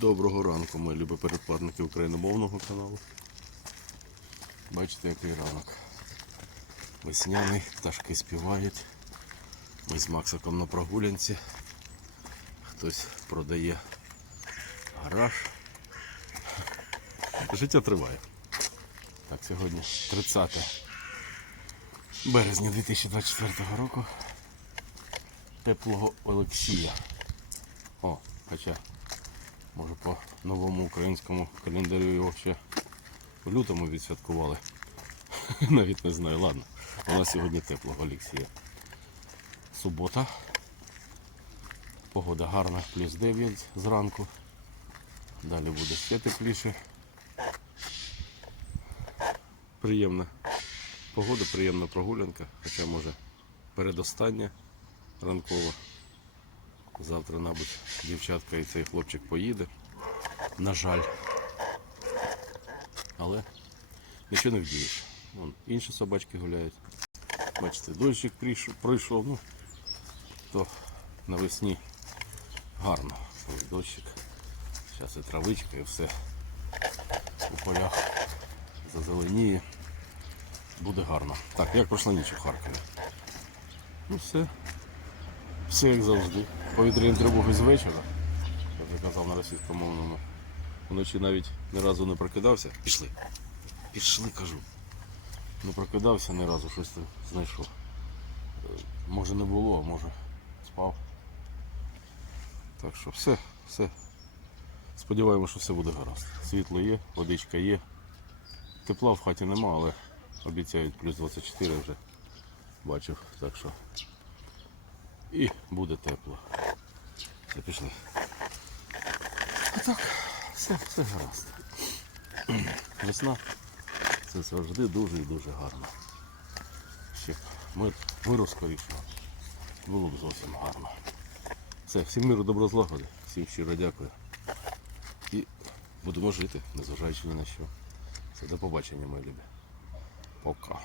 Доброго ранку, мої любі передплатники україномовного каналу. Бачите, який ранок. Весняний, пташки співають. Ми з Максиком на прогулянці. Хтось продає гараж. Життя триває. Так, сьогодні 30 березня 2024 року. Теплого Олексія. О, хоча Може по новому українському календарю його ще в лютому відсвяткували. Навіть не знаю, ладно. У нас сьогодні тепло, Олексія. Субота. Погода гарна, плюс 9 зранку. Далі буде ще тепліше. Приємна погода, приємна прогулянка, хоча може передостання ранкова. Завтра, мабуть, дівчатка і цей хлопчик поїде. На жаль. Але нічого не вдієш. Вон, інші собачки гуляють. Бачите, дощик прийшов, ну, то навесні гарно. Дощик. Зараз і травичка, і все у полях зазеленіє. Буде гарно. Так, як пройшла ніч у Харкові. Ну все. Все як завжди. Повітряні тривоги з вечора. Я вже казав на російськомовному. Вночі навіть ні разу не прокидався. Пішли. Пішли, кажу. Не прокидався ні разу, щось там знайшов. Е, Може не було, а може спав. Так що все, все. Сподіваємося, що все буде гаразд. Світло є, водичка є. Тепла в хаті нема, але обіцяють плюс 24 вже бачив. Так що і буде тепло. Все, пішли. А все, все гаразд. Весна це завжди дуже і дуже гарно. Ще б мир, миру скорішого. Було б зовсім гарно. Все, всім миру, добро злагоди, всім щиро дякую. І будемо жити, незважаючи ні на що. Все, до побачення, мої любі. Пока.